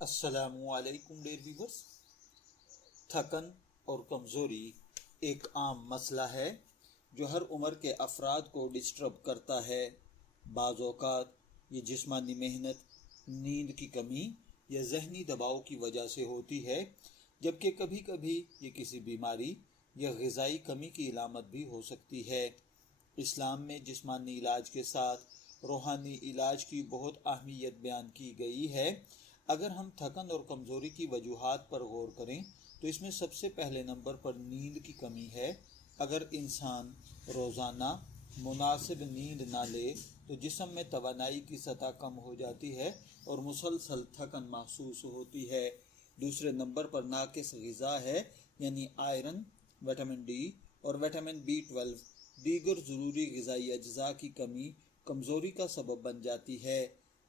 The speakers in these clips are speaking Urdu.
السلام علیکم ڈیئر ویورز۔ تھکن اور کمزوری ایک عام مسئلہ ہے جو ہر عمر کے افراد کو ڈسٹرب کرتا ہے۔ بعض اوقات یہ جسمانی محنت، نیند کی کمی یا ذہنی دباؤ کی وجہ سے ہوتی ہے، جبکہ کبھی کبھی یہ کسی بیماری یا غذائی کمی کی علامت بھی ہو سکتی ہے۔ اسلام میں جسمانی علاج کے ساتھ روحانی علاج کی بہت اہمیت بیان کی گئی ہے۔ اگر ہم تھکن اور کمزوری کی وجوہات پر غور کریں تو اس میں سب سے پہلے نمبر پر نیند کی کمی ہے۔ اگر انسان روزانہ مناسب نیند نہ لے تو جسم میں توانائی کی سطح کم ہو جاتی ہے اور مسلسل تھکن محسوس ہوتی ہے۔ دوسرے نمبر پر ناقص غذا ہے، یعنی آئرن، وٹامن ڈی اور وٹامن B12 دیگر ضروری غذائی اجزاء کی کمی کمزوری کا سبب بن جاتی ہے۔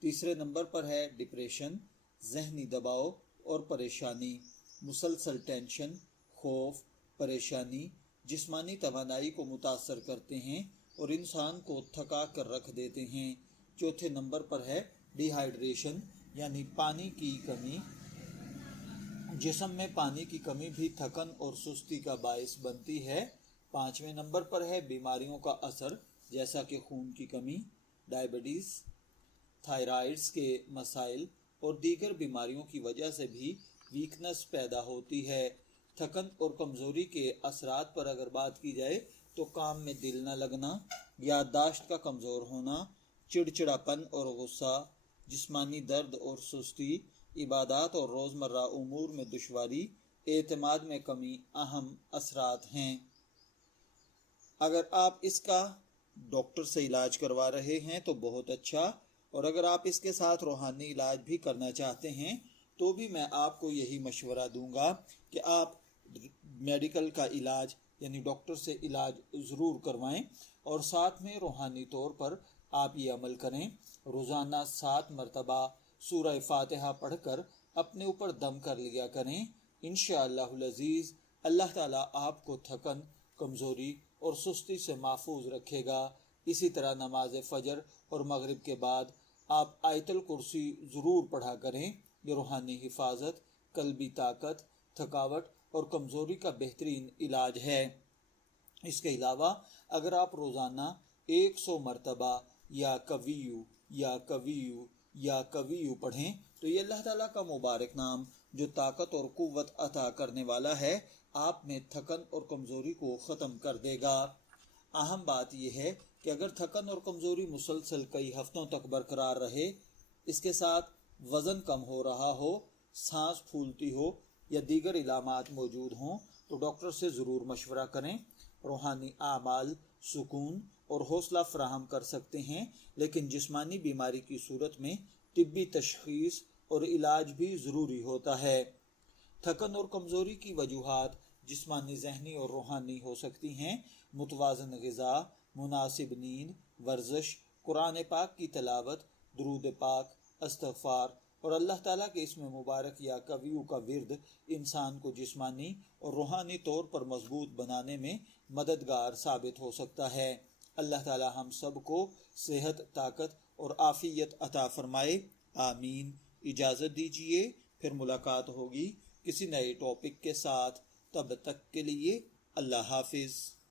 تیسرے نمبر پر ہے ڈپریشن، ذہنی دباؤ اور پریشانی۔ مسلسل ٹینشن، خوف، پریشانی جسمانی توانائی کو متاثر کرتے ہیں اور انسان کو تھکا کر رکھ دیتے ہیں۔ چوتھے نمبر پر ہے ڈی ہائیڈریشن، یعنی پانی کی کمی۔ جسم میں پانی کی کمی بھی تھکن اور سستی کا باعث بنتی ہے۔ پانچویں نمبر پر ہے بیماریوں کا اثر، جیسا کہ خون کی کمی، ڈائبٹیز، تھائرائیڈز کے مسائل اور دیگر بیماریوں کی وجہ سے بھی ویکنس پیدا ہوتی ہے۔ تھکن اور کمزوری کے اثرات پر اگر بات کی جائے تو کام میں دل نہ لگنا، یادداشت کا کمزور ہونا، چڑچڑاپن اور غصہ، جسمانی درد اور سستی، عبادات اور روزمرہ امور میں دشواری، اعتماد میں کمی اہم اثرات ہیں۔ اگر آپ اس کا ڈاکٹر سے علاج کروا رہے ہیں تو بہت اچھا، اور اگر آپ اس کے ساتھ روحانی علاج بھی کرنا چاہتے ہیں تو بھی میں آپ کو یہی مشورہ دوں گا کہ آپ میڈیکل کا علاج یعنی ڈاکٹر سے علاج ضرور کروائیں، اور ساتھ میں روحانی طور پر آپ یہ عمل کریں۔ روزانہ 7 مرتبہ سورہ فاتحہ پڑھ کر اپنے اوپر دم کر لیا کریں۔ انشاءاللہ العزیز اللہ تعالیٰ آپ کو تھکن، کمزوری اور سستی سے محفوظ رکھے گا۔ اسی طرح نماز فجر اور مغرب کے بعد آپ آیت الکرسی ضرور پڑھا کریں۔ یہ روحانی حفاظت، قلبی طاقت، تھکاوٹ اور کمزوری کا بہترین علاج ہے۔ اس کے علاوہ اگر آپ روزانہ 100 مرتبہ یا کویو یا کویو یا کویو پڑھیں تو یہ اللہ تعالیٰ کا مبارک نام جو طاقت اور قوت عطا کرنے والا ہے، آپ میں تھکن اور کمزوری کو ختم کر دے گا۔ اہم بات یہ ہے کہ اگر تھکن اور کمزوری مسلسل کئی ہفتوں تک برقرار رہے، اس کے ساتھ وزن کم ہو رہا ہو، سانس پھولتی ہو یا دیگر علامات موجود ہوں تو ڈاکٹر سے ضرور مشورہ کریں۔ روحانی اعمال سکون اور حوصلہ فراہم کر سکتے ہیں، لیکن جسمانی بیماری کی صورت میں طبی تشخیص اور علاج بھی ضروری ہوتا ہے۔ تھکن اور کمزوری کی وجوہات جسمانی، ذہنی اور روحانی ہو سکتی ہیں۔ متوازن غذا، مناسب نیند، ورزش، قرآن پاک کی تلاوت، درود پاک، استغفار اور اللہ تعالیٰ کے اسم مبارک یا کویو کا ورد انسان کو جسمانی اور روحانی طور پر مضبوط بنانے میں مددگار ثابت ہو سکتا ہے۔ اللہ تعالیٰ ہم سب کو صحت، طاقت اور عافیت عطا فرمائے، آمین۔ اجازت دیجیے، پھر ملاقات ہوگی کسی نئے ٹاپک کے ساتھ۔ تب تک کے لیے اللہ حافظ۔